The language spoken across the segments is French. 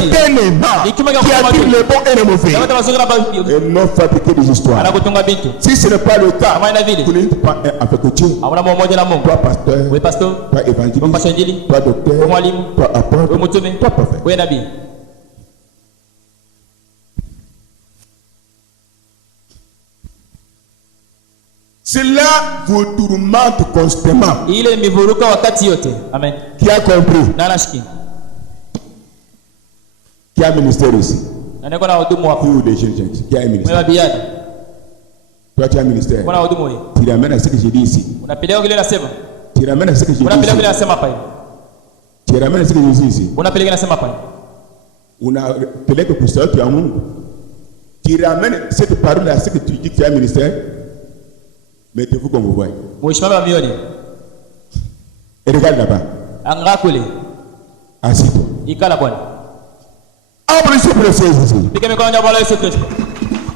c'est un aimant qui attire le bon et le mauvais. Et non fabriquer des histoires. Si ce n'est pas le cas, vous n'êtes pas avec Dieu. Toi pasteur, toi évangéliste, toi docteur, toi apôtre, toi prophète. Cela vous tourmente constamment. Amen. Qui a compris? Qui a un ministère ici? Ou des jeunes gens qui a un ministère? Toi tu as un ministère. Tu ramènes à ce que j'ai dit ici. Tu ramènes à ce que j'ai dit ici. Tu ramènes à ce que j'ai dit ici. On a pelé que ça tu as un. Tu ramènes cette parole à ce que tu dis que tu as un ministère. Mettez-vous comme vous voyez. Et regarde là-bas. Assis-toi.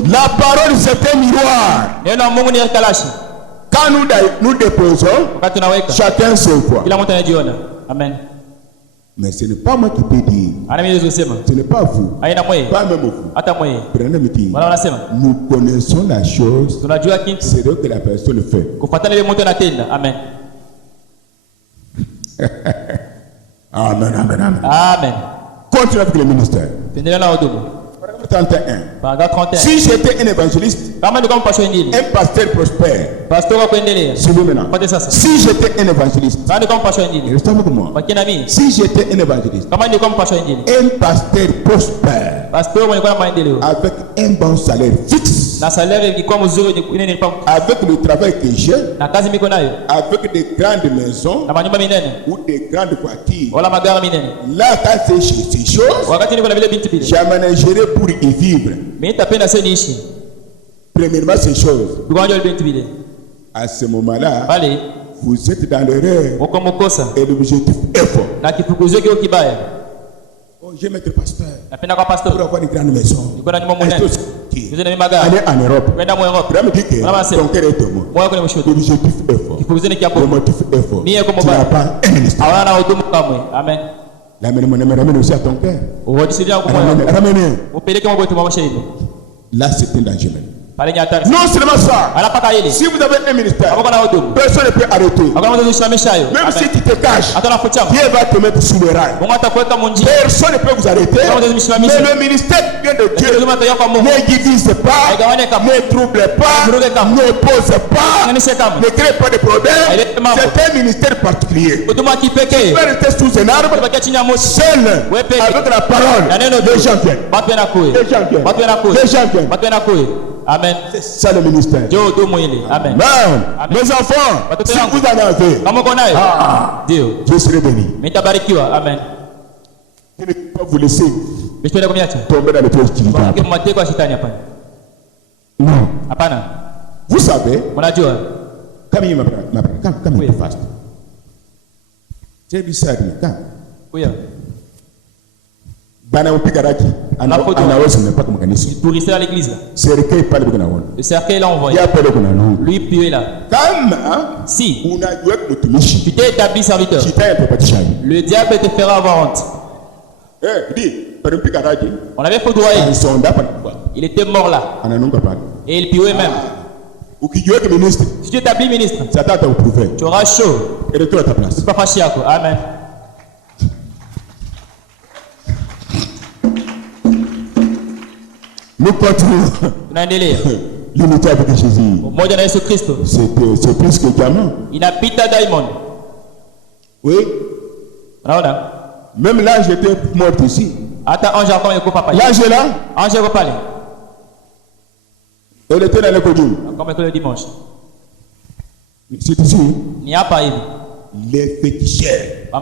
La parole c'est un miroir. Quand nous déposons, chacun se voit. Amen. Mais ce n'est pas moi qui peux dire. Ce n'est pas vous. Pas même vous. Nous connaissons la chose. C'est ce que la personne fait. Amen. Amen, amen, amen. Amen. Continue avec le ministère. 31. Si j'étais un évangéliste, un pasteur prospère. Suivez maintenant. Si j'étais un évangéliste, restez avec moi. Si j'étais un évangéliste, un pasteur prospère, avec un bon salaire fixe, avec le travail que j'ai, avec des grandes maisons ou des grandes voitures, là, quand c'est ces choses, j'aménagerai pour y vivre. Premièrement, ces choses. À ce moment-là, vous êtes dans l'erreur et l'objectif est fort. Oh, je vais mettre pasteur pour avoir une grande maison. Allez en Europe. Ton cœur est moi. L'objectif est fort. Le motif est fort. Tu n'as pas un ministère. Amen. Ramène aussi à ton cœur. Ramène. Là, c'est un danger. Non seulement ça, si vous avez un ministère, personne ne peut arrêter. Même si tu te caches, Dieu va te mettre sous le rail. Personne ne peut vous arrêter. Mais le ministère vient de Dieu. Ne divise pas, ne trouble pas, ne pose pas, ne crée pas de problème. C'est un ministère particulier. Tu peux rester sous un arbre, seul, avec la parole. Les gens viennent. Les gens viennent. Amen. C'est ça le ministère. Amen. Mes enfants, si vous en avez, Dieu serait béni. Amen. Je ne peux pas vous laisser tomber dans le piège qui Non. Vous savez, quand il est fast, j'ai vu ça, pour rester à l'église. Le cercueil l'a envoyé. Lui puis est là. Si tu t'es établi serviteur, le diable te fera avoir honte. On avait foudroyé. Il était mort là. Et il piouait même. Si tu établis ministre, tu auras chaud. Et retourne à ta place. Pas fâché à quoi. Amen. Nous continuons. L'unité avec Jésus. C'est plus que diamant. Oui. Même là, j'étais mort ici. Là, j'ai là. Elle était dans le dimanche. C'est ici. Il n'y a pas eu. Les féticheurs.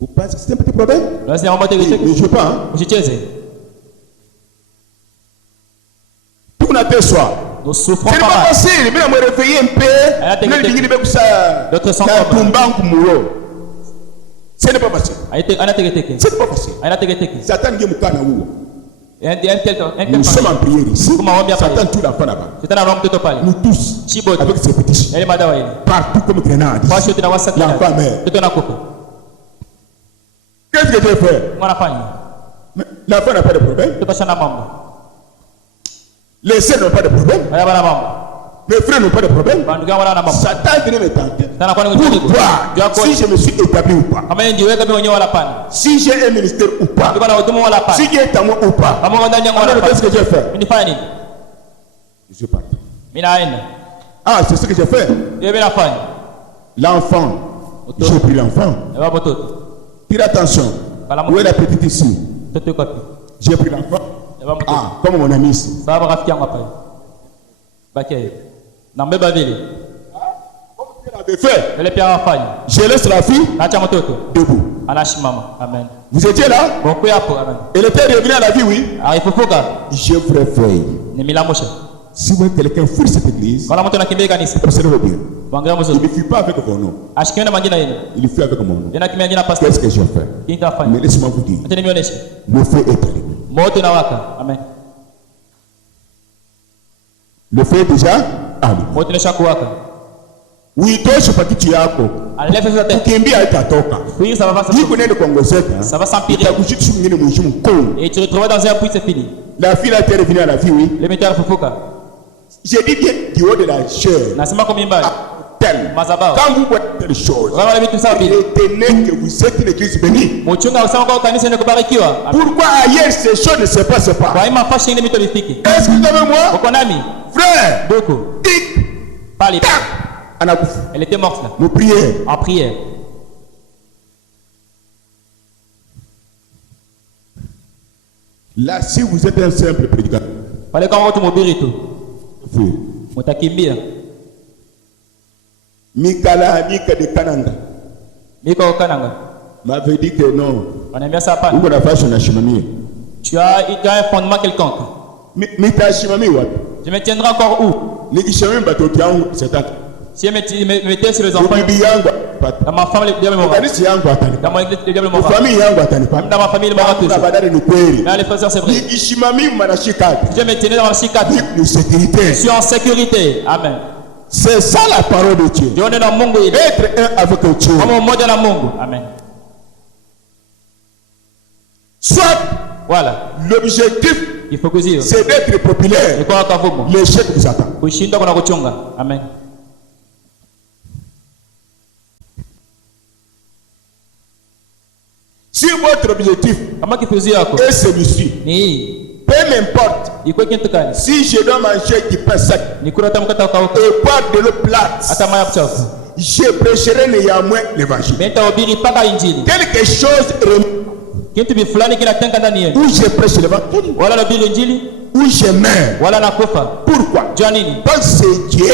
Vous pensez que c'est un petit problème? Mais je pense. Tout n'a pas soi. Nous souffrons pas. C'est pas facile. Mais on me réveiller un peu. D'autres sont ce n'est pas facile. C'est pas facile. Satan est moukanou. Nous sommes en prière ici. Satan tout la fin là-bas. Nous tous avec ses petits. Partout comme grenade. L'enfant meurt. Qu'est-ce que j'ai fait? L'enfant n'a pas de problème. Les sœurs n'ont pas de problème. Mes frères n'ont pas de problème. Satan est venu me tenter. Pourquoi? Si je me suis établi ou pas. Si j'ai un ministère ou pas. Si j'ai un amour ou pas. Alors qu'est-ce que j'ai fait? Je suis parti. Ah, c'est ce que j'ai fait. L'enfant. J'ai pris l'enfant. Tire attention. Où est la petite ici? J'ai pris l'enfant. Ah, comme mon ami ici. Je laisse la fille debout. Vous étiez là? Elle était revenue à la vie, oui. Je ferai feuille. Si vous quelqu'un fuit cette église, observez bien. Il ne fuit pas avec vos noms. Il fuit avec mon nom. Qu'est-ce que j'ai fait? Mais laissez-moi vous dire. Le feu est allumé. Le feu est déjà allumé. Oui, toi, je parti tu yako. Ukimbia itatoka. Hii kunende kuongezeka. Itakushika mwingine mwishimu mkuu. Et tu retrouves dans un puits, c'est fini. La fille a été revenue à la vie, oui. Le métal fufuka. J'ai dit bien du haut de la chair. Nasema combien bali? Quand vous voyez telle chose, retenez que vous êtes une église bénie. Pourquoi ailleurs ces choses ne se passent pas? Est-ce que vous avez moi? Frère, tic, tac. Elle était morte là. Nous prions. En prière. Là, si vous êtes un simple prédicateur, Mikala Mika de Kananga m'avait dit que non. Tu as un fondement quelconque. Je me tiendrai encore où? Si je me mettais sur les enfants, dans ma femme, le diable m'aura. Dans mon église, le diable m'aura. Même dans ma famille, il m'aura toujours. Mais les frères, c'est vrai. Si je me tenais dans la chicane, je suis en sécurité. Amen. C'est ça la parole de Dieu. Être un avec Dieu. Amen. Soit voilà. L'objectif, c'est d'être populaire. L'échec vous attend. Amen. Si votre objectif est celui-ci, peu m'importe si je dois manger du pain sec et boire de l'eau plate, je prêcherai néanmoins l'évangile. Quelque chose où je prêche l'évangile, où je meurs. Pourquoi? Parce que c'est Dieu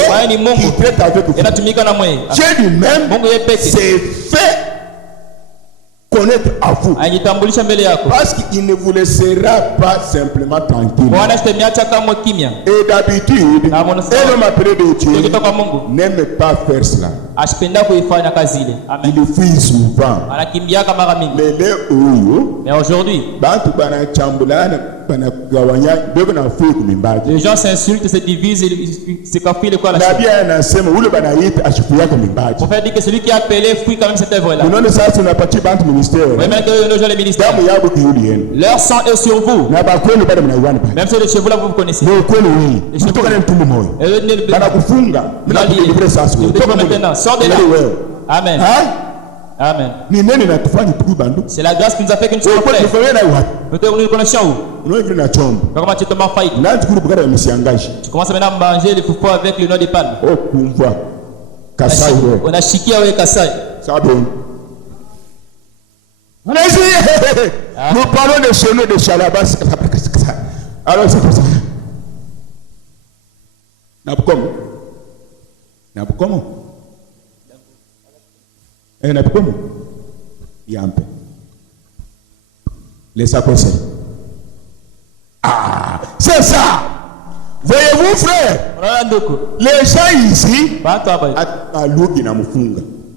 qui traite avec vous. Dieu lui-même s'est fait connaître à vous. Parce qu'il ne vous laissera pas simplement tranquille. Et d'habitude, et l'homme appelé de Dieu n'aime pas faire cela. Il fuit souvent. Mais aujourd'hui, les gens s'insultent, se divisent, se cafouillent le quoi la chair. Pour faire dire que celui qui a appelé fuit quand même cette œuvre-là. Leur sang est sur vous. Même ceux de chez vous là, vous vous connaissez. Maintenant, sors de là. Amen. Amen. C'est la grâce qui nous a fait que nous soyons frères. Nous connaissons où? Comment tu te m'as failli? Tu commences maintenant à manger les foufous avec le nom des palmes. On a chiqué avec Kassai. Nous parlons de chez nous de Chalabas. Alors c'est comme ça. Laissez passer. Ah, c'est ça. Voyez-vous, frère, les gens ici,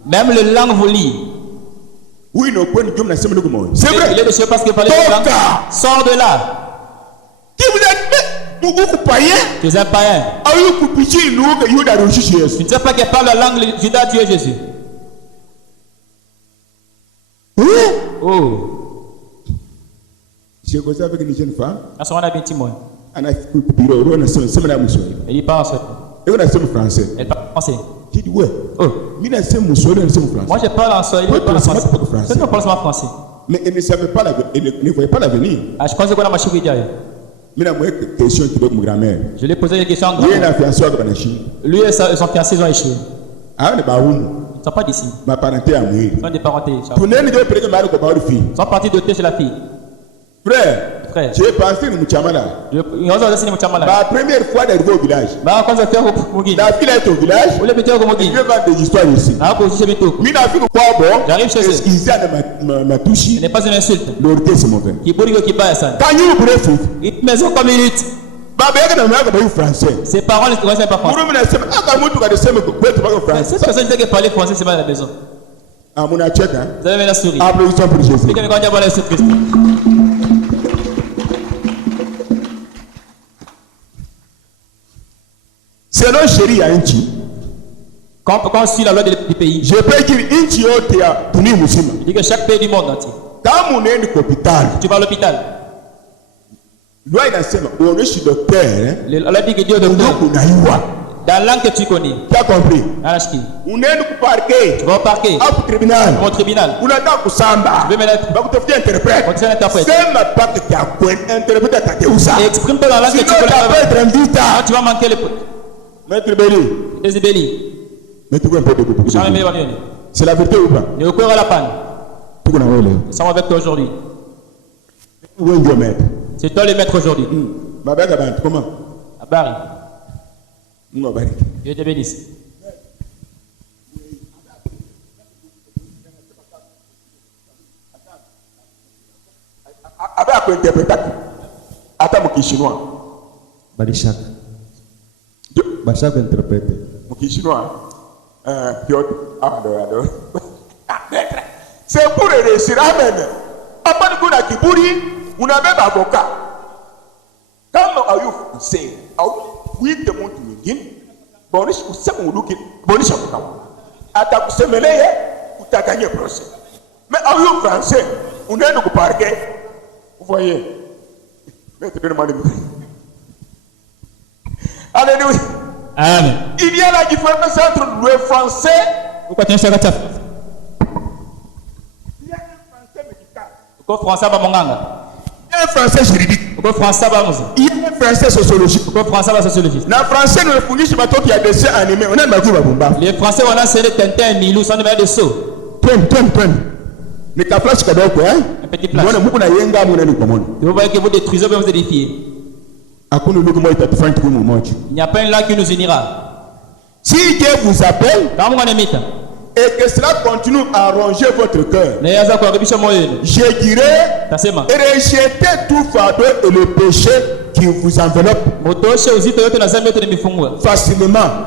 même le langue vous lit. Oui, non, c'est vrai. Il est de chez parce que parler de langue. Sors de là. Qui vous êtes païen? Tu es un païen. Tu ne sais pas qu'il parle la langue Judas a tué Jésus. Oui. Oh. J'ai causé avec une jeune femme. Nasomana binti moja. Elle parle français. Elle parle français. J'ai dit ouais. Oh. Moi je parle en Swahili, je parle en français. Je parle seulement français. Mais elle ne savait pas ne voyait pas l'avenir. Je pense que la machine je lui ai posé des questions en lui et son fiancé ont échoué. Ils ne sont pas d'ici. Ma parenté a mouru. Ils sont des parentés. Ils sont partis de chez la fille. Frère, j'ai pensé la première fois d'arriver au village. La fille est au village. Il veut vendre des histoires ici. J'arrive chez eux. Ce n'est pas une insulte. C'est mauvais. Une maison comme une lutte. Ses parents ne connaissent pas français. Cette personne disait qu'elle parlait français, c'est pas à la maison. Vous avez la souris. Applaudissements pour Jésus. Selon Chéri à Inchi, quand on suit la loi du pays, je peux dire Inchi Otea Tuni Musima. Il dit que chaque pays du monde entier. Quand on est à l'hôpital, tu vas à l'hôpital. Loi inasema on est chez docteur. Elle dit que Dieu est docteur. Dans la langue que tu connais. Tu as compris? On est au parquet. Tu vas au parquet. Au tribunal. Au tribunal. On attend que Samba. Tu veux me l'être. Tu interprète. C'est ma part que tu as interprété ta théousa. Exprime-toi dans la langue que tu connais. Tu vas manquer le. Maître Béli. Maître Béli. Mettez-vous un peu de beaucoup. C'est la vérité ou pas? Ne au cœur à la panne. Nous sommes avec toi aujourd'hui. C'est toi le maître aujourd'hui. Comment? À Barry. Dieu te bénisse. Avec un interprétateur. Attends, mon chinois. Barishak. Barishak interprète. Mon chinois. Piotr. C'est pour réussir. Amen. Après que nous Kiburi, on a même avocat. Comment avez-vous fait? Oui, de mon tour. Bonish ou ça mon look. Bonish à vous. Attends, vous se mêlez ou t'as gagné le procès. Mais à vous français, on est au parquet. Vous voyez. Mettez-le-moi le micro. Alléluia. Amen. Il y a la différence entre le français. Pourquoi tu es sur la table? Il y a un français médical. Pourquoi français va monganga? Il y a un français juridique. Pourquoi français va musique? Il y a un français sociologique. Pourquoi français va sociologie? Le français nous fournit chez toi qui a des dessins animés. On a ma bomba. Les français on a serré Tintin, Milou, sans de saut. Twin. Mais ta place cadeau quoi? Un petit place. Vous voyez que vous détruisez, vous édifiez. Il n'y a pas une langue qui nous unira. Si Dieu vous appelle et que cela continue à ronger votre cœur, je dirais rejetez tout fardeau et le péché qui vous enveloppe facilement.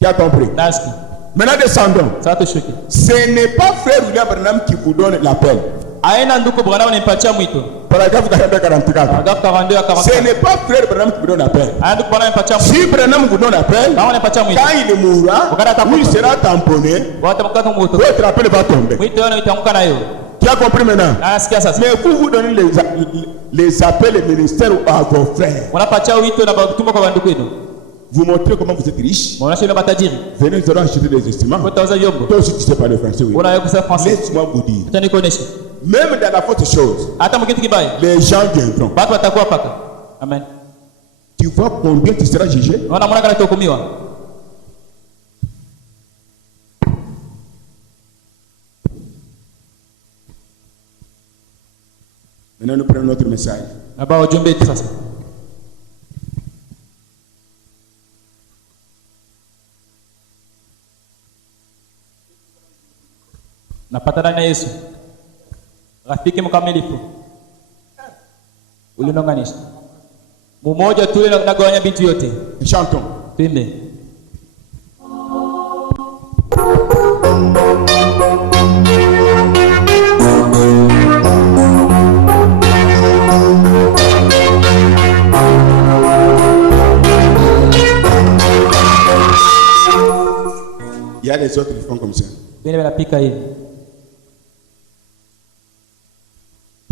Tu as compris? Maintenant descendons. Ce n'est pas frère William Branham qui vous donne l'appel. Paragraphe 44. Ce n'est pas frère Branham qui vous donne l'appel. Si Branham vous donne l'appel, quand il mourra, il sera tamponné, votre appel va tomber. Tu as compris maintenant? Mais vous donnez les appels et ministères à vos frères. Vous montrez comment vous êtes riche. Venez, nous allons acheter des instruments. Toi aussi, tu sais parler français. Oui. Laisse-moi vous dire. Même dans la faute chose, les gens viendront. Amen. Tu vois combien tu seras jugé? Maintenant, nous prenons notre message. Napatana na Yesu. Rafiki mkamilifu. Ulinonganisha. Mmoja tu ile nagawanya vitu yote. Chantons. Twende. Il y a les autres qui font comme ça. Bine wanapika hivi.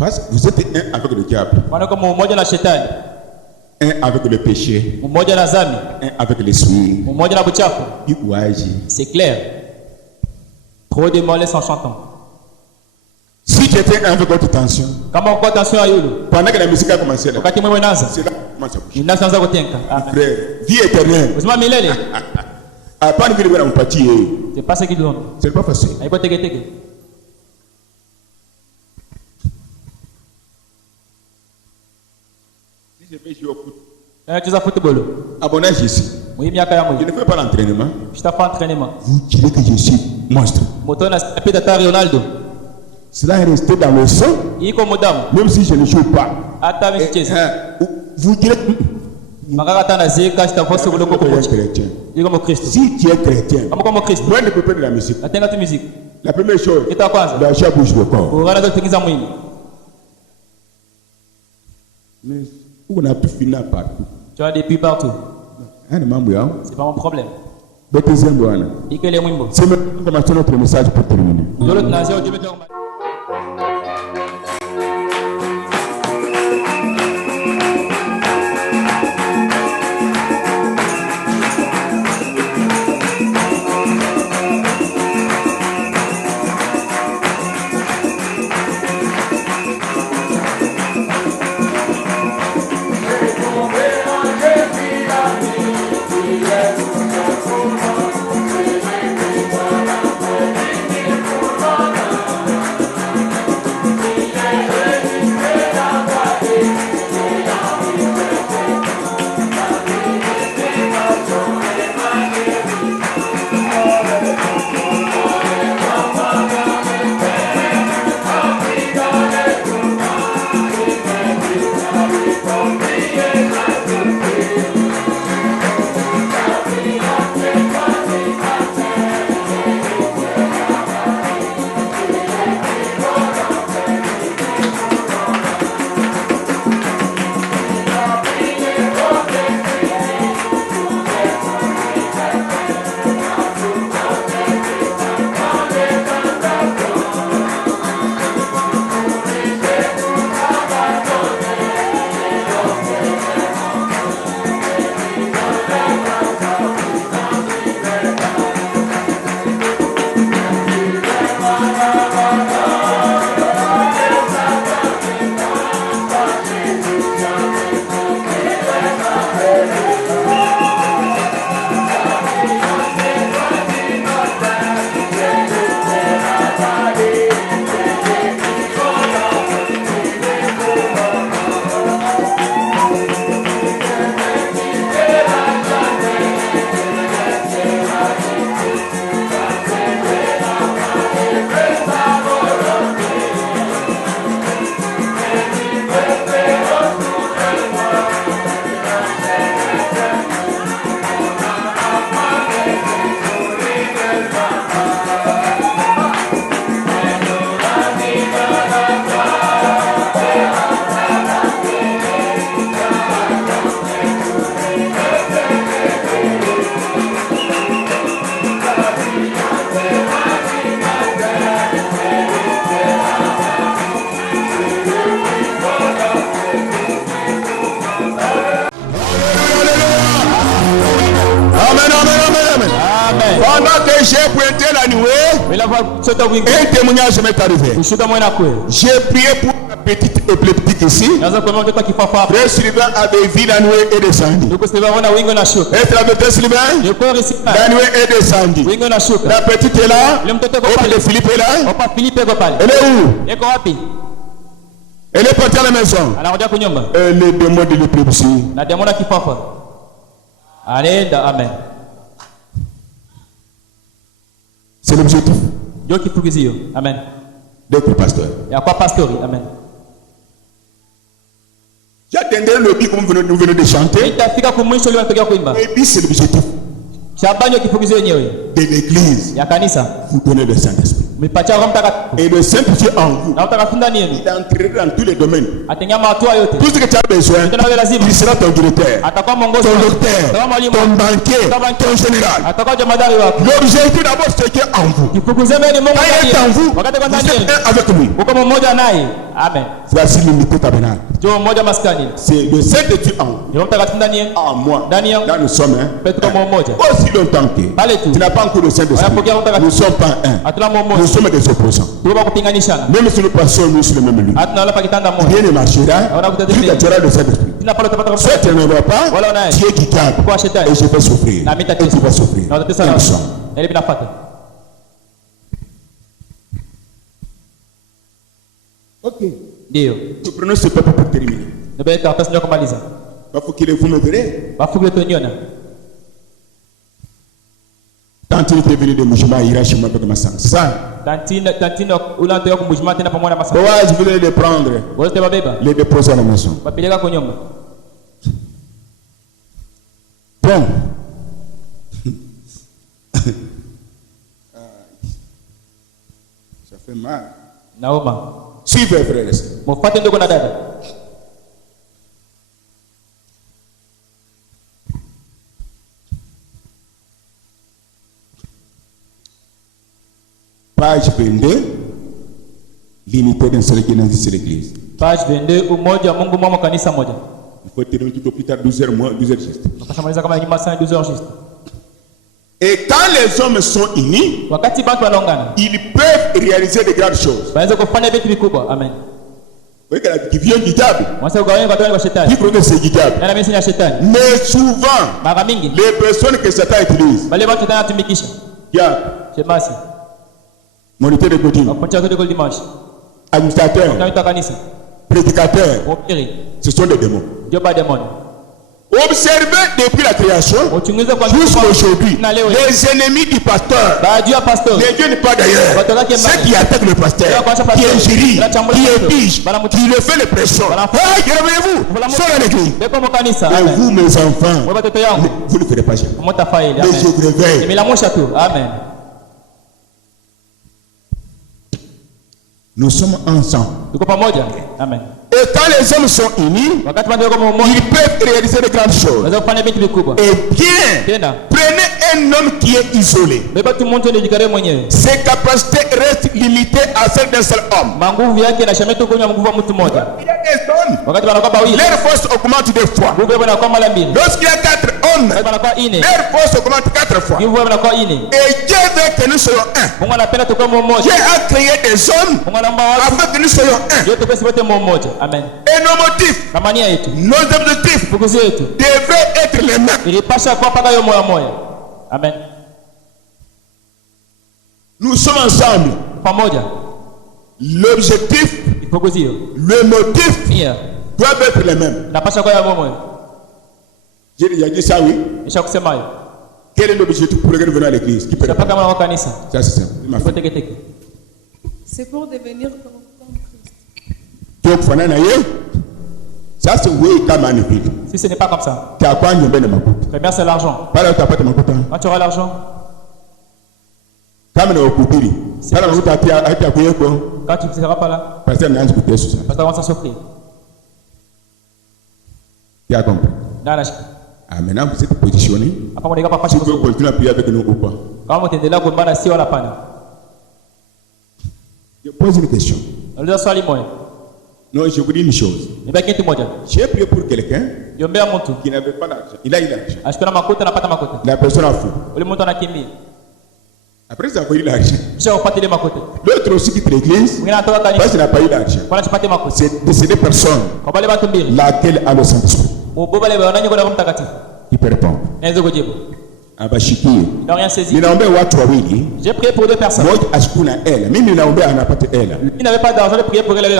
Parce que vous êtes un avec le diable. Un avec le péché. Un avec les souillures. C'est clair. Trop de mollesse en chantant. Si tu étais un avec votre tension, pendant que la musique a commencé, c'est là que commence à bouger. Frère, vie éternelle. C'est pas ce qu'il donne. C'est pas facile. Si je vais jouer au foot, à mon âge ici, je ne fais pas l'entraînement. Vous direz que je suis monstre. Cela est resté dans le sang, même si je ne joue pas. Vous direz que si tu es chrétien, moi ne peux pas de la musique. La première chose, l'achat bouge le corps. Mais on a pu finir partout. Tu as des puits partout. C'est pas mon problème. C'est notre message pour terminer. Pendant que j'ai pointé la nuée, un témoignage m'est arrivé. J'ai prié pour la petite épileptique ici. Frère Sylvain avait vu la nuée et descendu. Est-ce la petite Sylvain? La nuée est descendue. La petite est là. Le Philippe est là. Elle est où? Elle est partie à la maison. Elle est démon de l'épilepsie. Amen. C'est l'objectif. Amen. D'être pasteur. Amen. J'attendais le but comme nous venons de chanter. Et puis c'est l'objectif de l'église. Vous donnez le Saint-Esprit. Et le Saint-Esprit en vous, il entrera dans tous les domaines. Tout ce que tu as besoin, il sera ton directeur, ton docteur, ton banquier, ton général. L'objectif d'abord, c'est qu'il est en vous. Quand il est en vous, vous êtes un avec lui. Amen. Voici l'unité tabernacle. C'est le Saint-Esprit en vous. En moi. Là nous sommes aussi longtemps que tu n'as pas encore le Saint-Esprit. Nous ne sommes pas un. Nous sommes des opposants. Même si nous passons nous sur le même lieu, rien ne marchera. Tu auras le Saint-Esprit. Soit tu ne vois pas, tu es guitare. Et je vais souffrir. Et tu vas souffrir. Ok. Nous prenons ce peuple pour terminer. Il faut qu'il vous me verrez. Quand il était venu de Mujima, il a chez moi avec ma sang. C'est ça? Je voulais les prendre. Les déposer à la maison. Bon. Ça fait mal. Suivez, frères et sœurs. Page 22, l'unité d'un seul qui n'existe sur l'église. Page 22, umoja Mungu mwa kanisa moja. Il faut terminer tout au plus tard 12h moins 12h juste. Et quand les hommes sont unis, ils peuvent réaliser de grandes choses. Amen. Vous voyez qui vient du diable. Qui croit que c'est du diable. Mais souvent, les personnes que Satan utilise, moniteur de godin, administrateur, prédicateur, ce sont des démons. Observez depuis la création jusqu'à aujourd'hui, les ennemis du pasteur, les dieux ne pas d'ailleurs, ceux qui attaquent le pasteur, qui injurient, qui épigent, qui le fait les pressions. Réveillez-vous, soyez à l'église. Et vous, mes enfants, vous ne ferez pas jamais. Mais je vous réveille. Amen. Nous sommes ensemble. Amen. Et quand les hommes sont unis, ils peuvent réaliser de grandes choses. Et bien, prenez un homme qui est isolé. Ses capacités restent limitées à celles d'un seul homme. Il y a des hommes. Leur force augmente deux fois. Lorsqu'il y a 4 hommes, leur force augmente 4 fois. Et Dieu veut que nous soyons un. Dieu a créé des hommes afin que nous soyons un. Amen. Et nos motifs, nos objectifs devraient être les mêmes. Amen. Nous sommes ensemble. L'objectif, le motif doivent être les mêmes. J'ai déjà dit ça, oui. Quel est l'objectif pour lequel nous venons à l'église? Ça, c'est simple. C'est pour devenir comme ça c'est oui comme un épi. Si ce n'est pas comme ça, première c'est l'argent. Quand tu auras l'argent, quand tu ne seras pas là, parce que tu vas souffrir. Tu as compris? Ah, maintenant vous êtes positionné. Si vous pouvez continuer à prier avec nous ou pas. Je pose une question. Non, je vous dis une chose. J'ai prié pour quelqu'un qui n'avait pas d'argent. Il a eu l'argent. La personne a fou. Après, il a pas eu l'argent. L'autre aussi quitte l'église parce qu'il n'a pas eu l'argent. C'est des personnes laquelle a le Saint-Esprit. Il peut répondre. J'ai prié pour 2 personnes. Il n'avait pas d'argent, j'ai prié pour elle.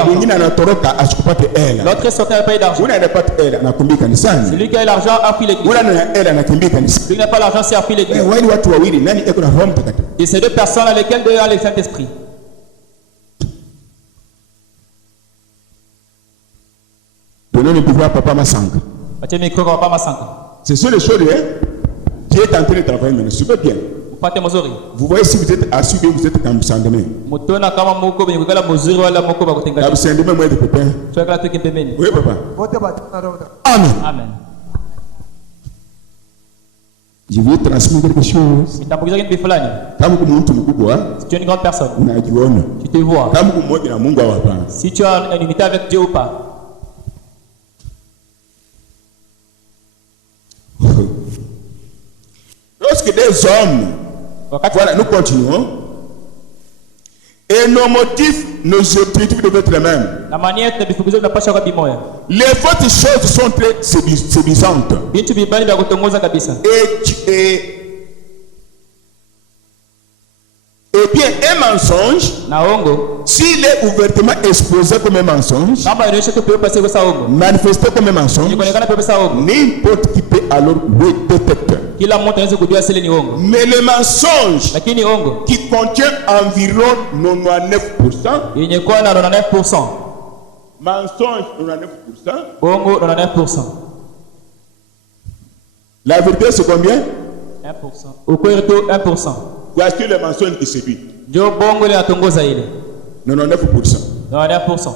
L'autre sortait n'avait pas eu d'argent. Celui qui a eu l'argent a pris l'église. Celui qui n'a pas l'argent, c'est a pris l'église. Et ces 2 personnes à lesquelles Dieu a le Saint-Esprit. Donnons le pouvoir à Papa Massanga. Papa Massanga. C'est sur les choses, Dieu est en train de travailler maintenant. Super bien. Vous voyez si vous êtes assis ou vous êtes comme Sandemé. Comme Sandemé, moi, de pépin. Oui, papa. Amen. Amen. Je veux transmettre quelque chose. Si tu es une grande personne, tu te vois. Si tu as une unité avec Dieu ou pas. Lorsque des hommes, voilà, nous continuons, et nos motifs, nos objectifs doivent être les mêmes. Les autres choses sont très séduisantes. Et bien, un mensonge, s'il est ouvertement exposé comme un mensonge, manifesté comme un mensonge, n'importe qui peut alors le détecter. Mais le mensonge qui contient environ 99%, mensonge 99%, la vérité c'est combien? 1%. Voici le mensonge qui séduit. 99%. 99%.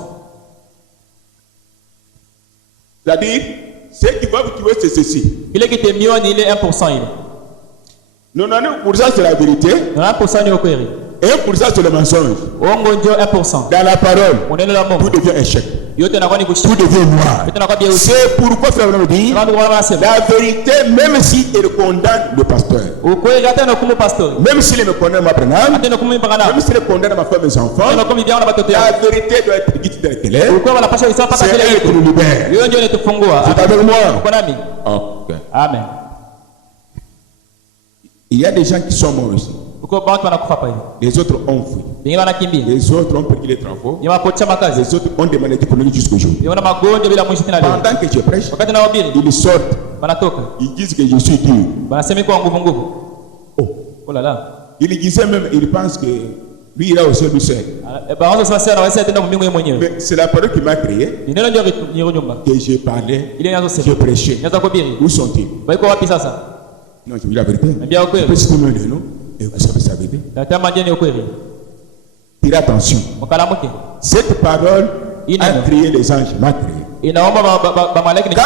C'est-à-dire, ce qui va vous tuer, c'est ceci. 1%. 99% c'est la vérité. 1% c'est le mensonge. 1%. Dans la parole, tout devient échec. Tout devient noir. C'est pourquoi frère nous dit la vérité, même si elle condamne le pasteur, même s'il me condamne ma préname, même s'il condamne ma femme et mes enfants, la vérité doit être dite dans les télévisions. C'est elle qui nous libère. C'est avec moi. Okay. Amen. Il y a des gens qui sont morts ici. Les autres ont fui. Les autres ont perdu les travaux. Les autres ont des maladies chroniques jusqu'au jour. Pendant que je prêche, ils sortent. Ils disent que je suis dur. Oh là là. Ils disaient même, ils pensent que lui il a aussi le seul. Mais c'est la parole qui m'a créé. Que j'ai parlé, j'ai prêché. Où sont-ils? Non, je vous dis la vérité. Je peux citer mon nom. Et vous savez sa vérité. Tirez attention. Cette parole a créé les anges, m'a créé. Quand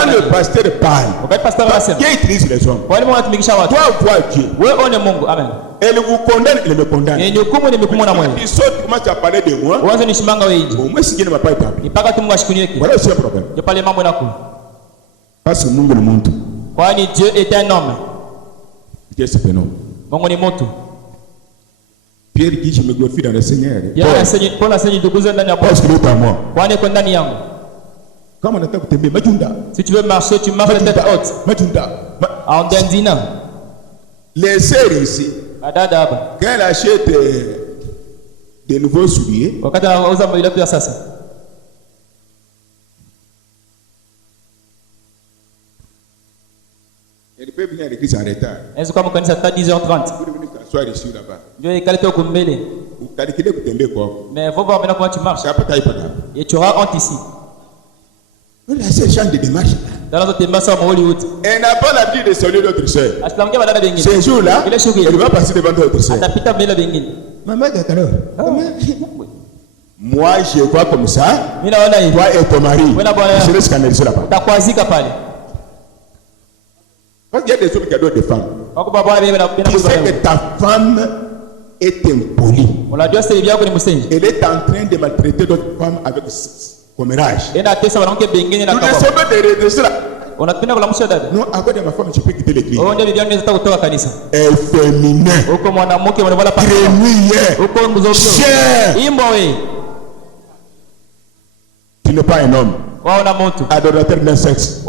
le pasteur parle, Dieu utilise les hommes. Toi, vois Dieu. Elle vous condamne, elle me condamne. Il saute, commence à parler de moi. Au moins, si Dieu ne m'a pas établi. Voilà aussi un problème. Parce que le monde. Dieu est un homme. Dieu c'est un homme. Pierre dit, je me glorifie dans le Seigneur. Parce qu'il est à moi. Comme on attend que tu me si tu veux marcher, tu marches la tête haute. En dandinant. Les sœurs ici, quand elles achètent des nouveaux souliers, elles peuvent venir à l'église en retard. Elles comme à 10h30. Vous venez t'asseoir ici là-bas. Vous calculez que tu aimes quoi. Mais il faut voir maintenant comment tu marches. Et tu auras honte ici. La seule chance de démarche. Elle n'a pas l'habitude de saluer l'autre soeur. Ce jour-là, elle va passer devant l'autre soeur. Maman, alors. Moi, je vois comme ça. Toi et ton mari. Je vais scandaliser là-bas. Parce qu'il y a des hommes qui adorent des femmes. Tu sais que ta femme est impolie. Elle est en train de maltraiter d'autres femmes avec commérage. Nous ne sommes pas des redressés là. Non, avant de ma femme, je peux quitter l'église. Efféminé. Grenouillet. Cher. Tu n'es pas un homme. Adorateur d'un sexe.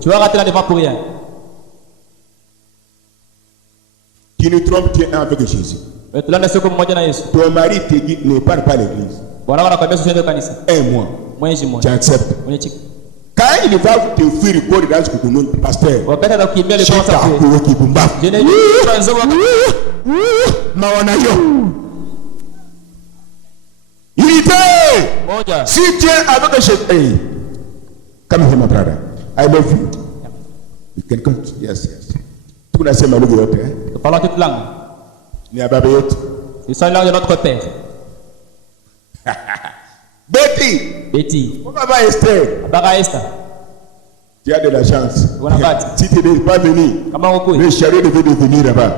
Tu vas rater la devant pour rien. Tu nous trompes, tu es un avec Jésus. Ton mari te dit ne parle pas à l'église. Un mois. Tu acceptes. Quand il va te faire le dans ce que nous pasteur, si tu es avec Jésus, come here my brother, I love you. Quelqu'un, yes. Tunasema lugha yote. Nous parlons toute langue. Ni baba yetu. Nous sommes langue de notre père. Betty. Papa Esther. Baba Esther. Tu as de la chance. Si tu n'es pas venu, le chariot devait venir là-bas.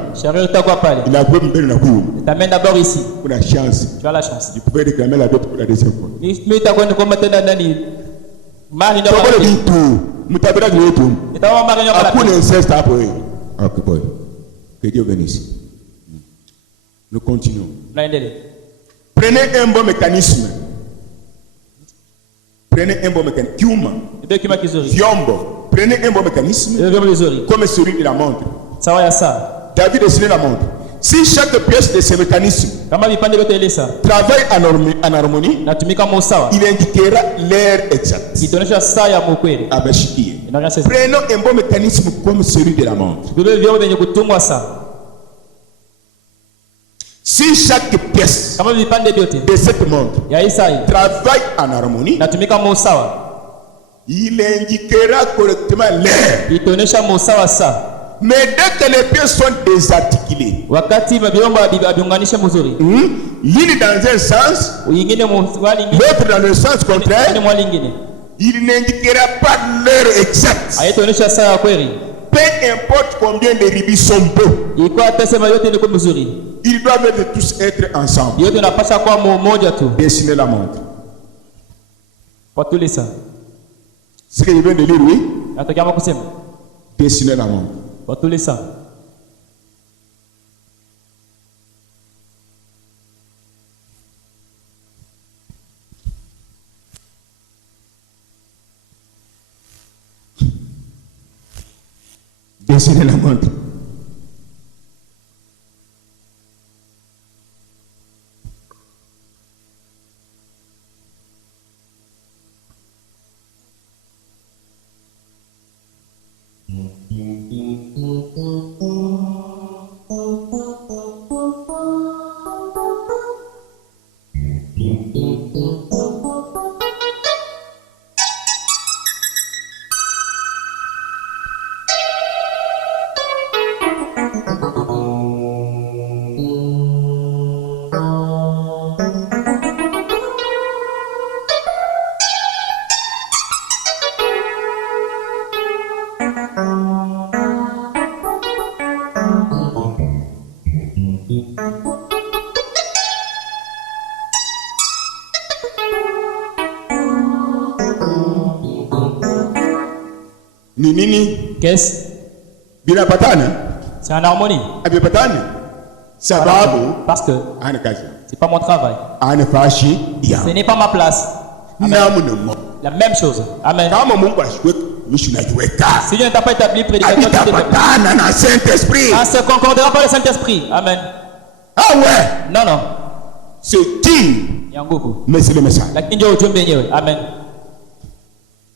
Il a voulu me donner la cour. T'amènes d'abord ici. Tu as la chance. Tu as la chance. Tu pouvais réclamer la dot pour la deuxième fois. Que Dieu bénisse. Nous continuons. Prenez un bon mécanisme. Prenez un bon mécanisme. Fiombo. Prenez un bon mécanisme. Comme celui de la montre. David dessiné la montre. Si chaque pièce de ce mécanisme travaille en harmonie, il indiquera l'heure exacte. Prenons un bon mécanisme comme celui de la montre. Si chaque pièce de cette montre travaille en harmonie, il indiquera correctement l'heure. Mais dès que les pièces sont désarticulées, l'une dans un sens, l'autre dans le sens contraire, il n'indiquera pas l'heure exacte. Peu importe combien de rubis sont beaux, ils doivent tous être ensemble. Dessiner la montre. Ce que je viens de lire, oui. Dessiner la montre. Dessiner la montre. Nini? Qu'est-ce? Bila patana? C'est en harmonie. Abi patana? Sababu? Parce que c'est pas mon travail. Ce n'est pas ma place. Amen. La même chose. Amen. Si Dieu ne t'a pas établi prédicateur, ça ne concordera pas le Saint-Esprit. Amen. Ah ouais? Non. C'est qui? Mais c'est le message. Amen.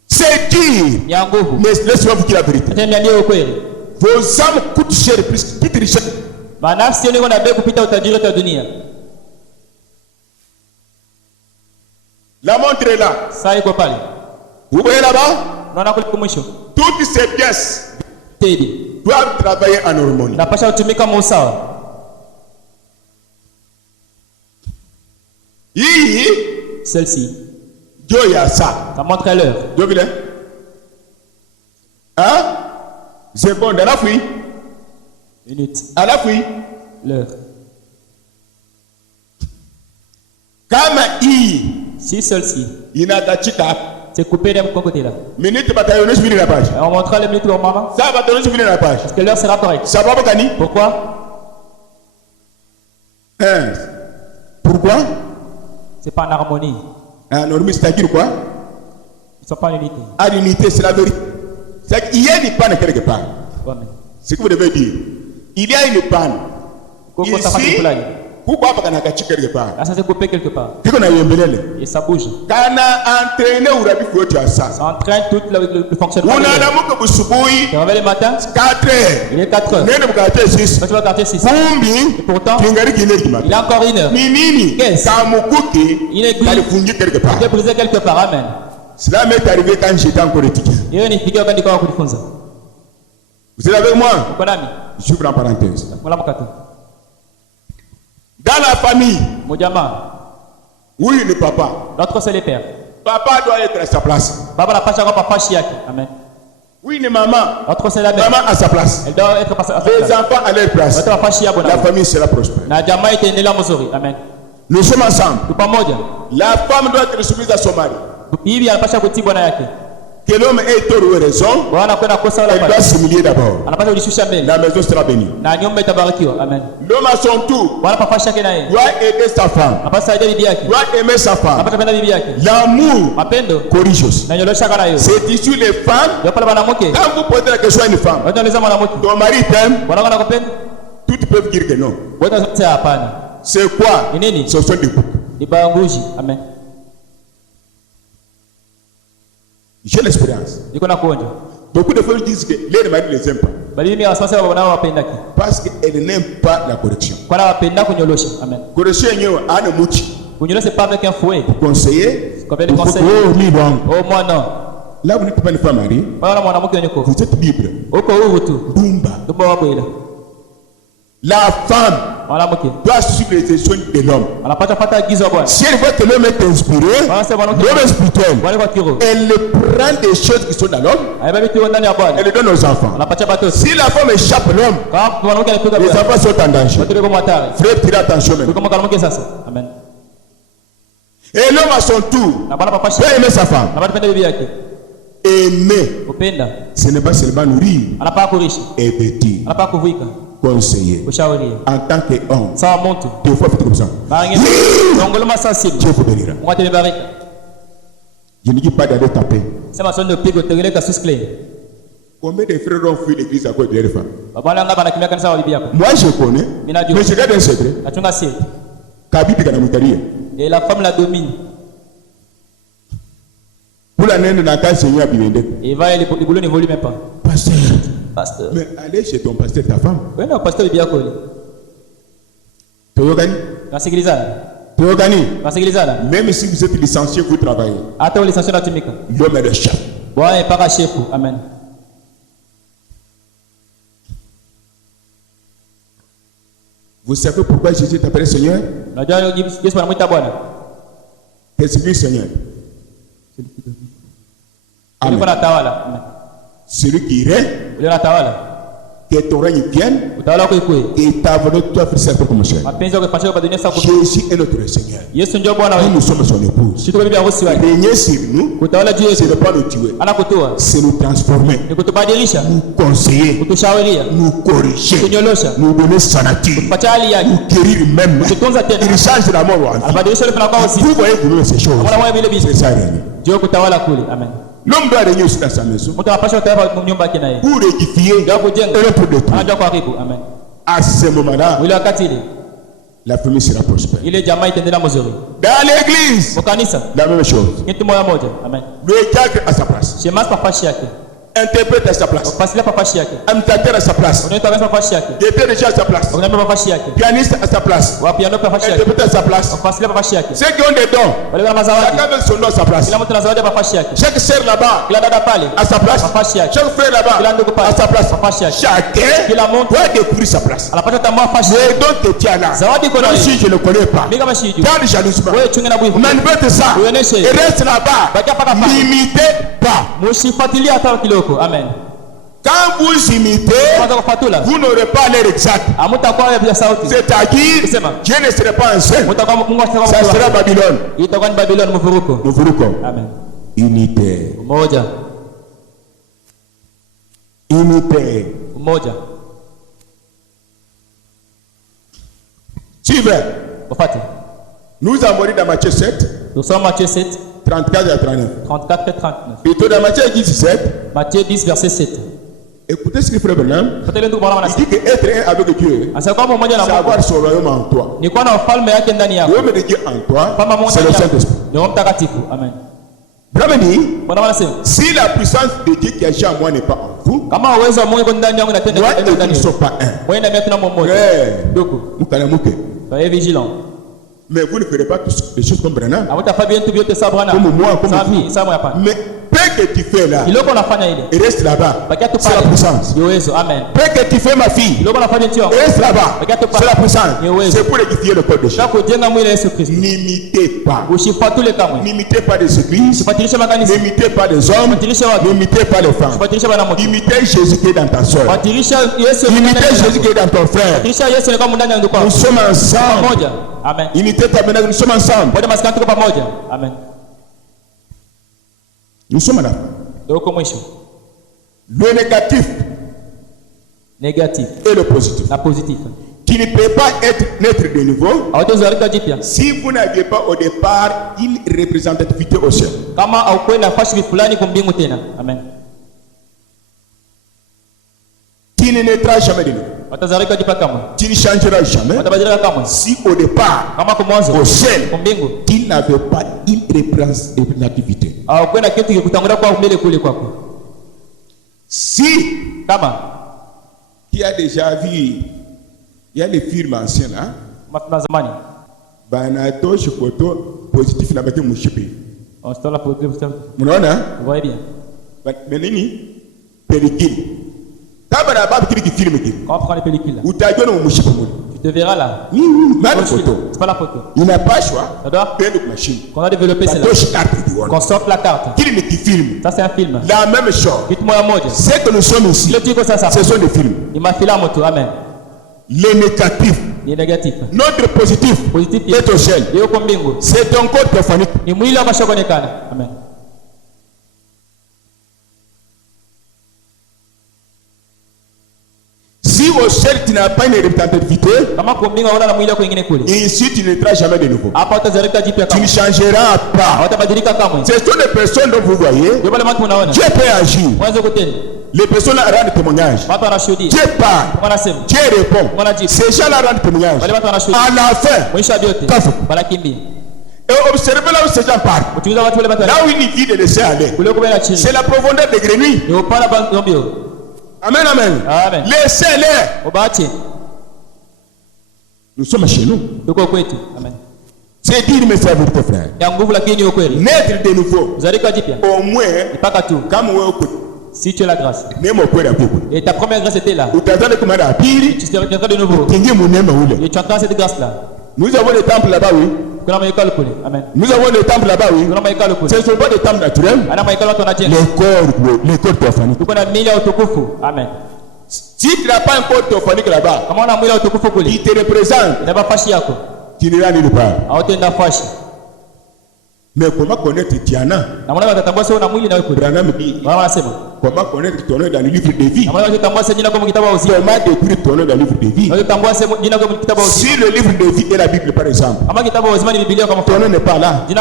C'est qui? Mais laisse-moi vous dire la vérité. Vos âmes coûtent cher plus que toute richesse. La montre est là. Vous voyez là-bas? Toutes ces pièces doivent travailler en harmonie. Celle-ci. Dieu y a ça. Ça montre l'heure. Dieu veut. Hein? C'est bon, dans la fouille. Minute. À la fouille. L'heure. Si celle-ci. Il n'a pas de c'est coupé d'un côté là. Minute bataillonneuse, je finis la page. On montrera les minutes au moment. Ça va donner, je finis la page. Parce que l'heure sera correcte. Ça va pas gagner. Pourquoi? Pourquoi? C'est pas en harmonie. En harmonie, c'est-à-dire quoi? Ils ne sont pas en unité. En unité, c'est la vérité. C'est qu'il y a une panne quelque part. C'est ce que vous devez dire. Il y a une panne. Ici, pourquoi pas qu'on a caché quelque part? Là, ça s'est coupé quelque part. Et ça bouge. Quand on a entraîné ou rabi faut tu as ça. Ça entraîne tout le fonctionnement. On a l'amour que vous soubouillez. Tu réveilles le matin. 4 heures. Il est 4 heures. Ne vous gâtez 6. Tu vas gâter 6. Et pourtant, il y a encore 1 heure. Qu'est-ce? Il est brisé quelque part. Il est brisé quelque part. Amen. Cela m'est arrivé quand j'étais encore étudiant. Vous êtes avec moi? J'ouvre en parenthèse. Dans la famille, oui, le papa. L'autre, c'est le père. Papa doit être à sa place. Amen. Oui, une maman. L'autre, c'est la mère. Maman à sa place. Elle doit être à sa place. Les enfants à leur place. La famille sera prospère. Amen. Nous sommes ensemble. La femme doit être soumise à son mari. Que l'homme ait tort ou raison, elle doit s'humilier d'abord. La maison sera bénie. L'homme à son tour doit aider sa femme, doit aimer sa femme. L'amour corrige aussi. C'est ici les femmes. Quand vous posez la question à une femme, ton mari t'aime, toutes peuvent dire que non. C'est quoi? Ce sont des boucs. Amen. J'ai l'expérience. Beaucoup de femmes disent que les maris ne les aiment pas. Parce qu'elles n'aiment pas la correction. Correction c'est pas avec un fouet. Conseiller. Oh moi non. Là vous n'êtes pas une femme mariée. Vous êtes libre. La femme doit suivre les instructions de l'homme. Si elle voit que l'homme est inspiré, l'homme est spirituel, elle prend des choses qui sont dans l'homme, elle les donne aux enfants. Si la femme échappe l'homme, les enfants sont en danger. Frère, tirez attention maintenant. Amen. Et l'homme à son tour doit aimer sa femme. Aimer, ce n'est pas seulement nourrir et vêtir. Conseiller en tant qu'homme, deux fois fait comme ça. Dieu vous bénira. Je ne dis pas d'aller taper. Combien de frères ont fui l'église à cause de leur femme? Moi je connais, mais je garde un secret. Et la femme la domine. Pour la naine n'a qu'un Seigneur à Bimende. Et le boulot n'évolue même pas. Pasteur. Mais allez chez ton pasteur, ta femme. Oui, non, pasteur est bien connu. Tu es organisé? Dans cette église. Tu es organisé? Dans cette église. Même si vous êtes licencié, vous travaillez. Attends, licencié dans Timika. L'homme est le chef. Bon, il n'est pas chef. Amen. Vous savez pourquoi Jésus t'appelle Seigneur? Qu'est-ce que Seigneur? Amen. Celui qui règne, que ton règne vienne, et ta volonté doit faire ça comme cher. Jésus est notre Seigneur. Nous sommes son épouse. Régner sur nous, c'est ne pas nous tuer, c'est nous transformer, nous conseiller, nous corriger, nous donner sa nature, nous guérir même. Il change de la mort. Vous voyez vous ces choses. C'est ça régner. L'homme doit régner aussi dans sa maison pour édifier et pour détruire. À ce moment-là, la famille sera prospère. Dans l'église, la même chose. Le diacre à sa place. Interprète à sa place. Imitateur à sa place. Détergent à sa place. Pianiste à sa place. Interprète à sa place. Ceux qui ont des dons, chacun met son nom à sa place. Chaque sœur là-bas à sa place. Chaque frère là-bas à sa place. Chacun doit découvrir sa place. Les dons que tu as là, même si je ne le connais pas, dans le jalousement, manipule ça et reste là-bas. N'imitez pas. Amen. Quand vous imitez, vous n'aurez pas l'air exact. C'est-à-dire, Dieu ne serait pas un seul. Ça sera Babylone. Amen. Unité. Unité. Suivez. Nous avons dit dans Matthieu 7. Nous sommes Matthieu 7. 34 à 39. 34 et 39. Plutôt dans Matthieu 17. Matthieu 10, verset 7. Écoutez ce que frère Branham il dit que être un avec Dieu, c'est avoir son royaume en toi. Le royaume de Dieu en toi, c'est le Saint-Esprit. Amen. Branham dit, si la puissance de Dieu qui agit en moi n'est pas en vous, moi et vous ne sommes pas un. Soyez vigilants. Mais vous ne ferez pas des choses comme Branham. Comme moi, Mais peu que tu fais là, il reste là-bas. C'est la puissance. Amen. Ce que tu fais, ma fille, reste là-bas. C'est la puissance. C'est pour édifier le corps de Jésus. N'imitez pas. N'imitez pas des églises. N'imitez pas des hommes. N'imitez pas les femmes. Imitez Jésus qui est dans ta soeur. Imitez Jésus qui est dans ton frère. Nous sommes ensemble. Amen. Imitez ta menace, nous sommes ensemble. Amen. Nous sommes là. Le négatif et le positif. La positif. Qui ne peut pas être naître de nouveau si vous n'aviez pas au départ une représentativité au ciel. Amen. Qui ne naîtra jamais de nouveau. Tu ne changeras jamais si au départ au ciel tu n'avais pas une représentativité. Si tu as déjà vu, il y a des films anciens là, banatoshi photo positif na baki mushipi. Mnaona? Menini pellicule. Tabara babu kile film kile. Quand on prend les pellicules, utajua na mushipi mmoja. Tu te verras là. C'est pas la photo. Il n'a pas choix. Machine. Qu'on a développé c'est là. Qu'on sorte la carte. Ça c'est un film. La même chose. C'est que nous sommes ici. Ce sont des films. Il m'a filé à moto. Amen. Le négatif. Notre positif est au ciel. C'est un corps prophanique. Amen. Si au ciel tu n'as pas une représentativité, ici tu n'étras jamais de nouveau. Tu ne changeras pas. Ce sont les personnes dont vous voyez. Dieu peut agir. Les personnes rendent témoignage. Dieu parle. Dieu répond. Ces gens-là rendent témoignage. À la fin, et observez là où ces gens partent. Là où il vit de laisser aller. C'est la profondeur des grenouilles. Amen, amen. Laissez-les. Nous sommes chez nous. C'est dire mes frères, vos frères. Naître de nouveau. Au moins, comme si tu as la grâce. Et ta première grâce était là. Tu te retiendras de nouveau. Et tu entends cette grâce là. Nous avons le temple là-bas, oui. Amen. Nous avons le temple là-bas, oui. Ce ne sont pas des temples naturels. Les corps prophaniques. Amen. Si tu n'as pas un corps prophanique là-bas, il te représente. Tu n'iras nulle part. Mais comment connaître Diana? Branham dit. Comment connaître ton nom dans le livre de vie? Comment découvrir ton nom dans le livre de vie? Si le livre de vie est la Bible par exemple, ton nom n'est pas là, le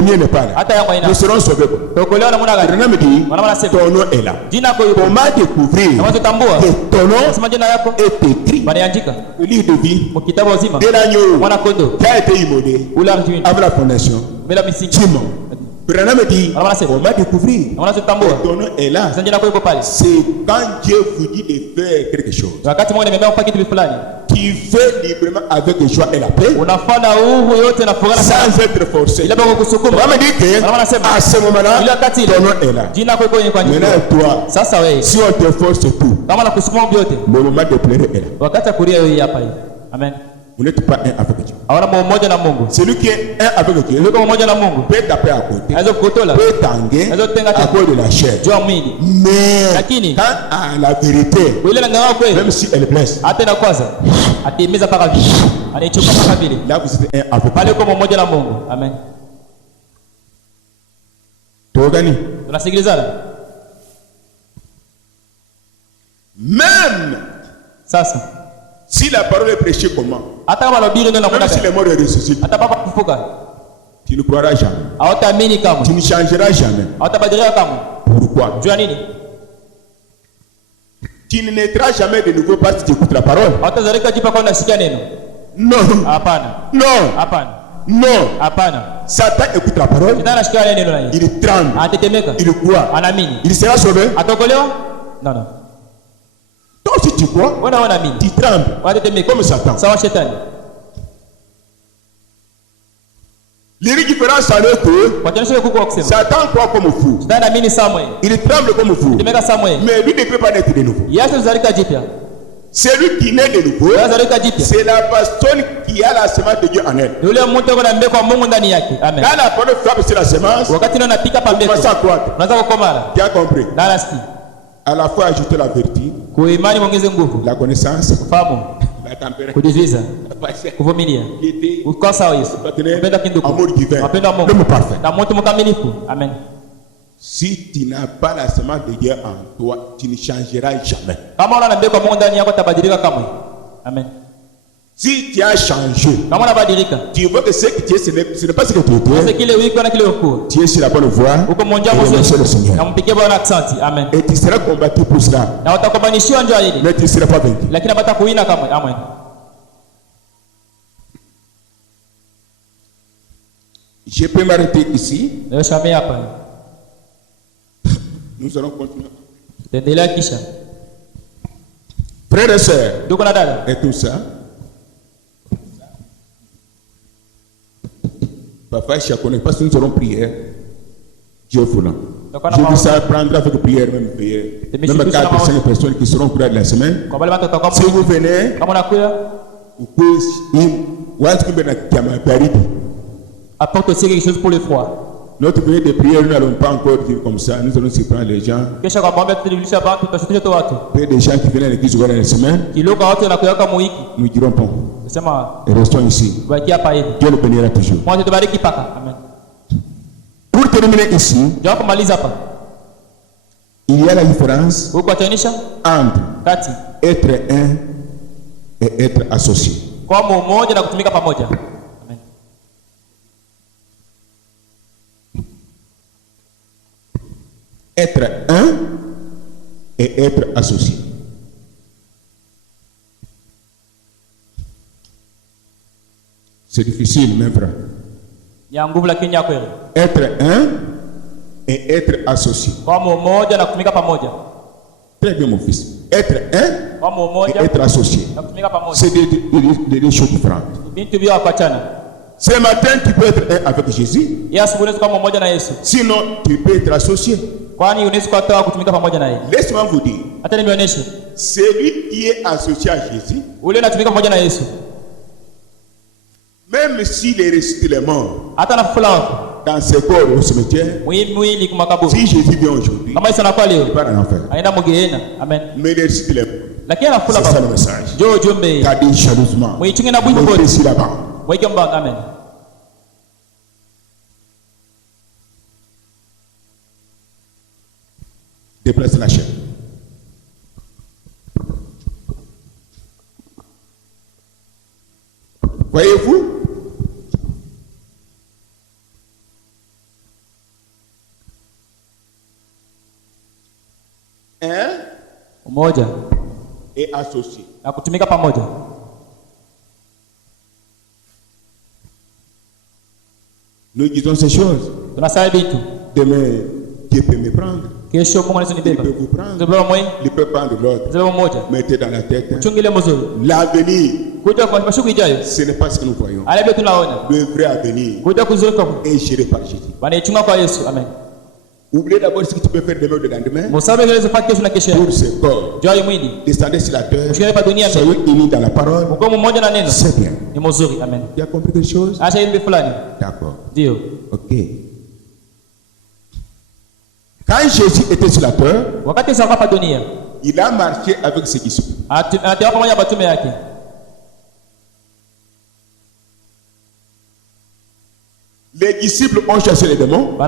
mien n'est pas là, nous serons sauvés. Branham dit, ton nom est là. Comment découvrir que ton nom est écrit? Le livre de vie de l'agneau qui a été immolé avant la fondation. Simon. Branham dit, on va découvrir. Ton nom est là. C'est quand Dieu vous dit de faire quelque chose. Qui fait librement avec joie et la paix. Sans être forcé. Branham dit que à ce moment-là, ton nom est là. Maintenant toi, si on te force tout, le moment de pleurer est là. Amen. Vous n'êtes pas un avec Dieu. Celui qui est un avec Dieu peut taper à côté, peut tanguer à cause de la chair. Mais quand à la vérité, même si elle blesse, là vous êtes un avec Dieu. Amen. Même si la parole est prêchée comment? Même si les morts ressuscitent, tu ne croiras jamais. Tu ne changeras jamais. Pourquoi? Tu ne naîtras jamais de nouveau parce que tu écoutes la parole. Non. Non. Satan écoute la parole. Il tremble. Il croit. Il sera sauvé. Non. Toi aussi tu crois, tu trembles comme Satan. Les différences en eux, Satan croit comme fou. Il tremble comme fou. Mais lui ne peut pas naître de nouveau. Celui qui naît de nouveau, c'est la personne qui a la semence de Dieu en elle. Quand la parole frappe sur la semence, on commence à croître. Tu as compris? À la fois ajouter la vertu, la connaissance, la tempérance, amour divin, l'homme parfait. Amen. Si tu n'as pas la semence de Dieu en toi, tu ne changeras jamais. Amen. Si tu as changé, tu vois que ce que tu es, ce n'est pas ce que tu étais. Tu es sur la bonne voie. Et remercie le Seigneur. Amen. Et tu seras combattu pour cela. Mais tu ne seras pas vaincu. Je peux m'arrêter ici. Nous allons continuer. Frères et sœurs, et tout ça. Papa, je connais pas si nous allons prier. Dieu voulant. Je dis ça prendre avec prière, même prière. Même 4 ou 5 personnes qui seront prêtes la semaine. Si vous venez, vous pouvez apporte aussi quelque chose pour le froid. Notre prière de prière, nous n'allons pas encore dire comme ça. Nous allons se prendre les gens. Il y a des gens qui viennent à l'église dans la semaine. Nous dirons bon. Et restons ici. Dieu le bénira toujours. Pour terminer ici, il y a la différence entre être un et être associé. Être un et être associé. C'est difficile, même frère. Être un et être associé. Très bien, mon fils. Être un et être associé. C'est des choses différentes. Ce matin, tu peux être un avec Jésus. Sinon, tu peux être associé. Laisse-moi vous dire. Celui qui est associé à Jésus, même s'il est ressuscité les morts dans ses corps au cimetière, si Jésus vient aujourd'hui, il part en enfer. Mais il est ressuscité les morts. C'est ça le message. Qu'a dit chaleureusement. Il est ici là-bas. Amen. Déplace la chaîne. Voyez-vous? Umoja et associé. Na kutumika pamoja. Nous disons ces choses. Demain, Dieu peut me prendre. Il peut vous prendre. Il peut prendre l'autre. Mettez dans la tête. L'avenir, ce n'est pas ce que nous voyons. Le vrai avenir est géré par Jésus. Oubliez d'abord ce que tu peux faire demain ou le lendemain. Pour ce corps, descendez sur la terre. Soyez unis dans la parole. C'est bien. Tu as compris quelque chose? D'accord. Ok. Quand Jésus était sur la terre, il a marché avec ses disciples. Les disciples ont chassé les démons.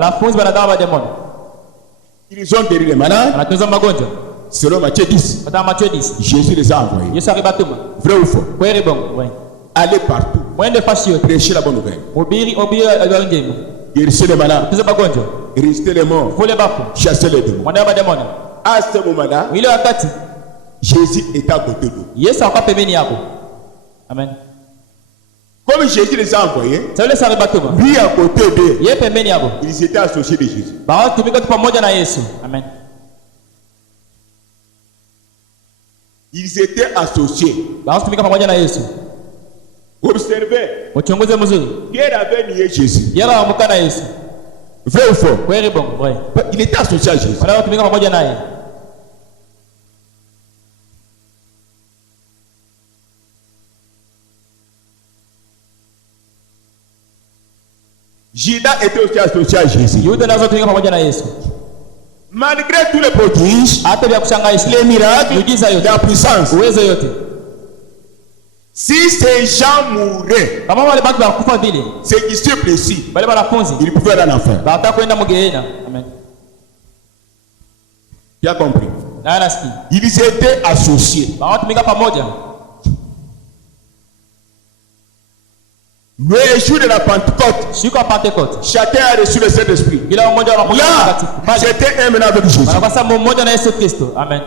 Ils ont guéri les malades. Selon Matthieu 10. Jésus les a envoyés. Vrai ou faux? Allez partout. Prêchez la bonne nouvelle. Guérissez les malades. Résister les morts. Chasser les démons. À ce moment-là, Jésus est à côté d'eux. Amen. Comme Jésus les a envoyés, lui à côté d'eux, ils étaient associés de Jésus. Amen. Ils étaient associés. Observez. Uchunguze mzuri. Pierre avait nié Jésus. Pierre alimkana Yesu. Vrai ou faux? Kweli bon, vrai. Il était associé à Jésus. Wala watumika pamoja naye. Judas était aussi associé à Jésus. Yuda nazo tumika pamoja na Yesu. Malgré tous les prodiges, Hata vya kushangaisha, les miracles, miujiza yote, la puissance, uwezo yote. si ces gens mouraient, Kama wale baki wakufa vile, ces disciples ici, wale wanafunzi, ils pouvaient aller en enfer. bataka kwenda mgeena. Amen. Tu as compris? Na nasikia. Ils étaient associés. Bawatumika pamoja. Le jour de la Pentecôte, Siku ya Pentecote, chacun a reçu le Saint-Esprit. kila mmoja anapokea Là, mtakatifu. c'était un maintenant avec Jésus. Wanapasa mmoja na Yesu Kristo. Amen.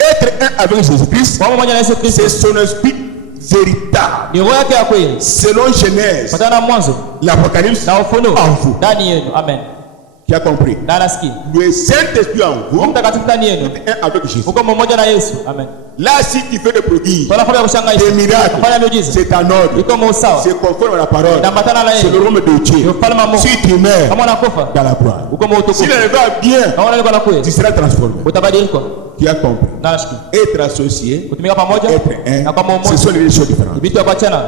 Être un avec Jésus-Christ, Kwa mmoja na Yesu Kristo. c'est son esprit véritable. Ni roho yake ya kweli. Selon Genèse, Patana mwanzo l'Apocalypse, na Ufunuo en vous. ndani yenu. Amen. Tu as compris? Na nasikia. Le Saint-Esprit en vous, Mtakatifu ndani yenu. un avec Jésus. Uko mmoja na Yesu. Amen. Là, si tu fais des prodiges, Kwa nafanya kushangaisha. des miracles, Fanya miujiza. c'est en ordre. Iko msawa. C'est conforme à la parole. Ndamatana na C'est yeye. le royaume de Dieu. Ufalme wa Mungu. Si tu meurs Kama unakufa, dans la gloire, uko si mtukufu. le va bien, Kama unaenda kwa kweli, tu seras transformé. utabadilika. Tu as compris? Na nasikia. Être associé, Kutumika pamoja être na un, kama ce mmoja. sont les choses différentes. Vitu vya kuachana.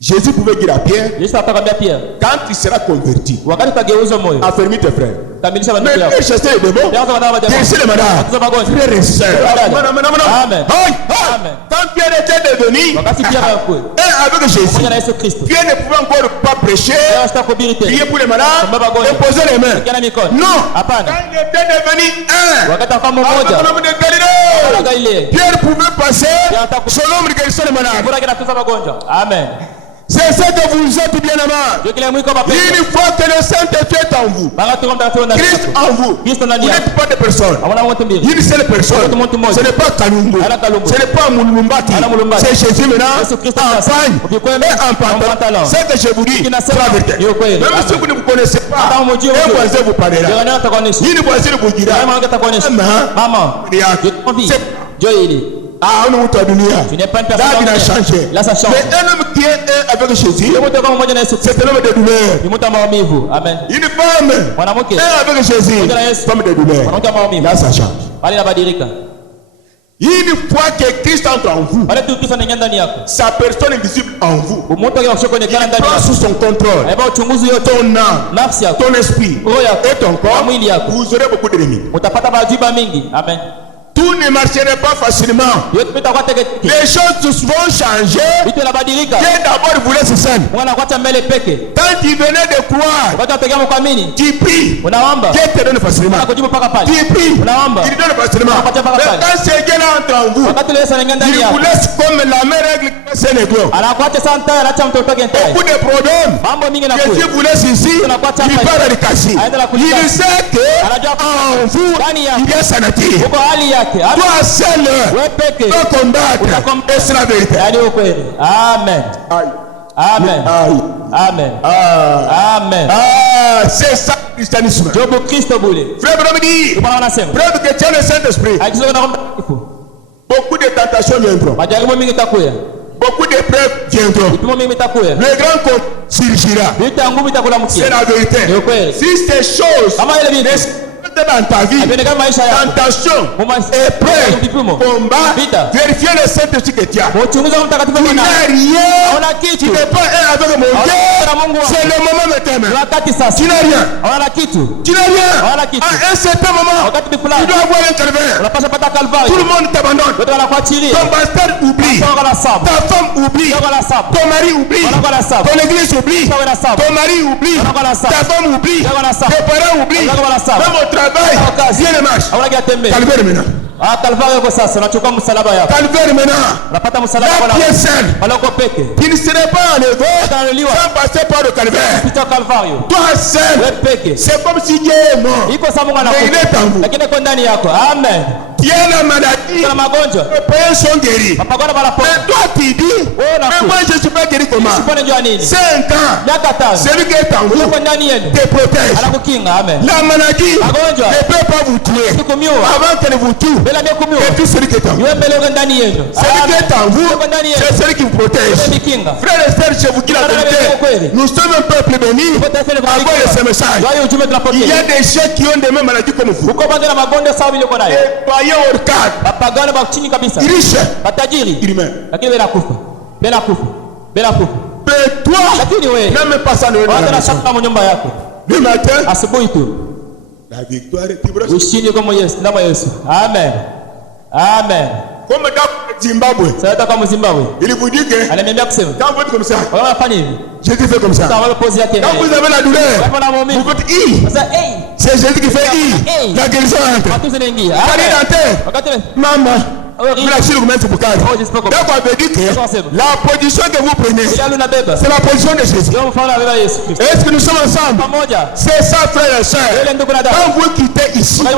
Jésus pouvait dire à Pierre, Yesu akamwambia Pierre, quand tu seras converti, wakati utageuza moyo, affermis tes frères. kamilisha Mais maneno yako. Pierre chassait les démons, Yanza wadama demo. guérissait les malades, Atuza magonjwa. frères et sœurs. Amen. Amen. Quand Pierre était devenu Wakati Pierre alikuwa un avec Jésus, pamoja na Yesu Kristo. Pierre ne pouvait encore pas prêcher, Yeye asitakuhubiri tena. prier pour les malades, Kuomba magonjwa. imposer les mains. Kukiana mikono. Non, Hapana. quand il était devenu un, Wakati akawa avec mmoja. l'homme de Wala Galilée, Galilea. Pierre pouvait passer Pierre ataku- son homme de guérissait les malades. Bora kinatuza magonjwa. Amen. C'est ça que vous êtes bien aimés. Ndio kile mwiko mapendo. Une fois que le Saint-Esprit est en vous, Banga tuko mtakatifu ndani Christ yako. en vous, Kristo vous ndani yako. n'êtes pas des personnes. Hawana wote mbili. Une seule personne. Ce n'est pas Kalumbu. Ala Kalumbu. Ce n'est pas Moulumbati. Ala Moulumbati. C'est Jésus maintenant Yesu Kristo en sasa. pagne Ukikwenda et en pantalon. pantalon. C'est que je vous dis. Kinasema C'est la vérité. ni ukweli. Même si vous ne vous connaissez pas, Hata umjue un mtu. voisin vous parlera. Jirani atakuonesha. Une voisine vous dira. Mama yake atakuonesha. Mama. C'est- Joeli. Ah, on est au dunia. Tu n'es pas une Là, personne. il a changé. Là, ça change. Mais un homme qui est un avec Jésus, Yule mtu kama mmoja na Yesu Kristo. c'est un homme de douleur. Ni mtu wa maumivu. Amen. Une femme, Mwanamke. un avec Jésus, Mmoja na Yesu. femme de douleur. Mwanamke wa maumivu. Là, ça change. Bali inabadilika. Une fois que Christ entre en vous, Pale tu Kristo anaingia ndani yako. sa personne est visible en vous. Mtu akishakuonekana Il ndani prend yako. sous son contrôle Aiba uchunguzi yote. ton âme, Nafsi yako. ton esprit Roho yako. et ton corps. Na mwili yako. Vous aurez beaucoup d'ennemis. Utapata majiba mingi. Amen. Tout ne marcherait pas facilement. Yote vitakuwa teke. Les choses vont changer. Vitu vinabadilika. Dieu d'abord voulait se scène. Mwana kuacha mbele peke. Quand tu venais de croire, Wakati peke yako kuamini. tu pries. Unaomba. Dieu te donne facilement. Anakujibu paka pale. Tu pries. Unaomba. Il donne facilement. Anakupatia paka Mais pale. quand ce Dieu entre en vous, Wakati Yesu anaingia ndani il vous yako. laisse comme la même règle que c'est les gros. Anakuacha sana ntai, anaacha mtoto wake ntai. Beaucoup de problèmes. Mambo mingi na Que Dieu kule. vous laisse ici, il part à le casser. Il sait que en vous, il y a sa nature. Uko hali yake. Toi seul, Wewe peke. dois combattre. Et c'est la vérité. Yaani ukweli. Amen. Aïe. Amen. Aïe. Amen. Ah. Amen. Ah, c'est ça le christianisme. Jobu Kristo bule. Frère Branham dit, Bwana anasema. preuve que tu as le Saint-Esprit. Akizo na mtakatifu. Beaucoup de tentations viendront. Majaribu mingi takuya. Beaucoup d'épreuves viendront. Vipimo mingi takuya. Le grand compte surgira. Vita ngumu itakula C'est mkia. la vérité. Ni ukweli. Si ces choses Kama ile vitu. dans ta vie, Havionekani maisha yako. tentation, épreuve, Vipimo. combat, Vita. vérifiez le Saint-Esprit que tu as. Uchunguzi wa mtakatifu Il mwana. n'y a rien. Hauna kitu. Tu n'es pas un avec mon Hauna Dieu. na Mungu wako. C'est le moment Ni maintenant. wakati sasa. Tu n'as rien. Hauna kitu. Tu n'as rien. Hauna kitu. À un certain moment, Wakati tu fulani. dois avoir un calvaire. Unapaswa pata Tout Kalvari. le monde t'abandonne. Wote wanakuachilia. Ton pasteur oublie. Toka na sabu. Ta femme oublie. Toka na sabu. Ton mari oublie. Toka na sabu. Ton église oublie. Toka na sabu. Ton mari oublie. Toka na sabu. Ta femme oublie. Toka na sabu. Tes parents oublient. Toka na sabu. Même au travail, Toka kazi. rien ne marche. Hauna kia tembea. Calvaire maintenant. Ah, Kalvari yako sasa unachukua msalaba yako. Calvaire maintenant. Unapata msalaba La wala. pied seul. Wala uko peke. Tu ne serais pas enlevé Utanuliwa. sans passer par le calvaire. Pita Kalvari. Toi seul. Wewe peke. C'est comme si Dieu est mort. Iko sababu Mais il est en vous. lakini kwa ndani yako. Amen. Tu as la maladie. Kuna magonjwa. Les païens sont guéris. Mapagano banapona. Mais toi tu dis, mais moi je ne suis pas guéri comment? 5 ans. Celui qui est en vous te protège. La maladie ne peut pas vous tuer. Avant qu'elle vous tue, et tout celui qui est en vous. Celui qui est en vous, c'est celui qui vous protège. Frères et sœurs, je vous dis la vérité. Nous sommes un peuple béni. Avant ce message, il y a des gens qui ont des mêmes maladies comme vous. Les païens hors cadre, riches, ils meurent. Mais toi, même pas ça ne le matin, la victoire est proche. Amen. Amen. Comme dans Zimbabwe, il vous dit que quand vous êtes comme ça, Jésus fait comme ça. Quand vous avez la douleur, vous faites I. C'est Jésus qui fait I. La guérison entre. Maman. La position que vous prenez, c'est la position de Jésus. Est-ce que nous sommes ensemble? C'est ça, frères et sœurs. Quand vous quittez ici, vous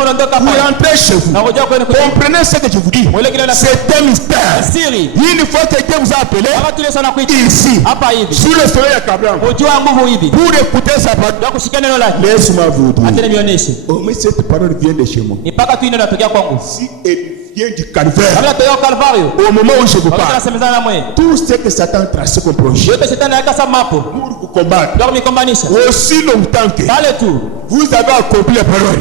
rentrez chez vous. Comprenez ce que je vous dis. C'est un mystère. Une fois que Dieu vous a appelé ici, sous le soleil à Cabran, pour écouter sa parole, laisse-moi vous dire. Oh, mais cette parole vient de chez moi. Si elle vient du calvaire, au moment où je vous parle, tout ce que Satan a tracé comme projet pour vous combattre, aussi longtemps que vous avez accompli la parole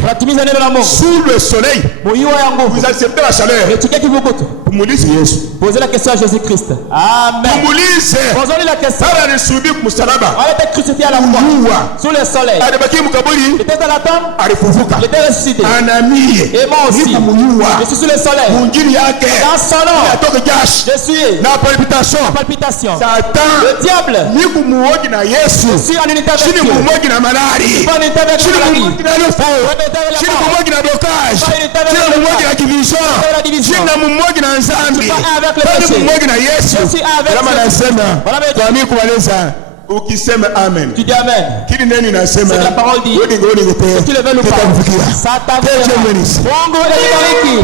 sous le soleil, vous acceptez la chaleur. Posez la question à Jésus-Christ. Amen. Posez la question. Elle était crucifiée à la croix sous le soleil. Il était dans la tombe. Il était ressuscité. Et moi aussi. Je suis sous le soleil. Dans son nom. Je suis la palpitation. Le diable. Je suis en unité avec Dieu. Je suis pas en unité avec la maladie. Je suis pas en unité avec la division. Je suis pas avec le péché. Je suis avec ukisema amen. Tu dis amen. C'est la parole dit. Si tu le veux ou pas. Satan. Mungu alibariki.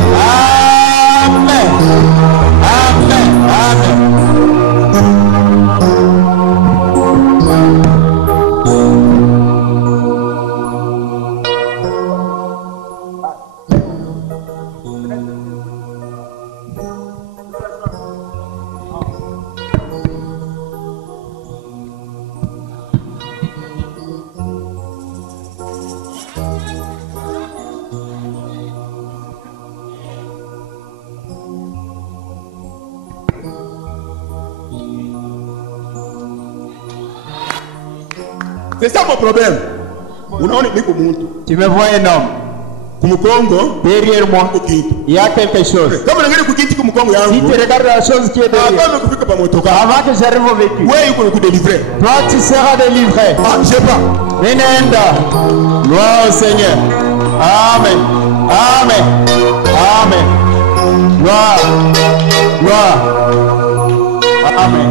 Amen. Amen. Amen. C'est ça mon problème. Tu me vois un homme. Derrière moi, il y a quelque chose. Si tu regardes la chose qui est derrière, avant que j'arrive au véhicule, toi tu seras délivré. Je sais pas. Gloire au Seigneur. Amen. Amen. Amen. Gloire. Gloire. Amen.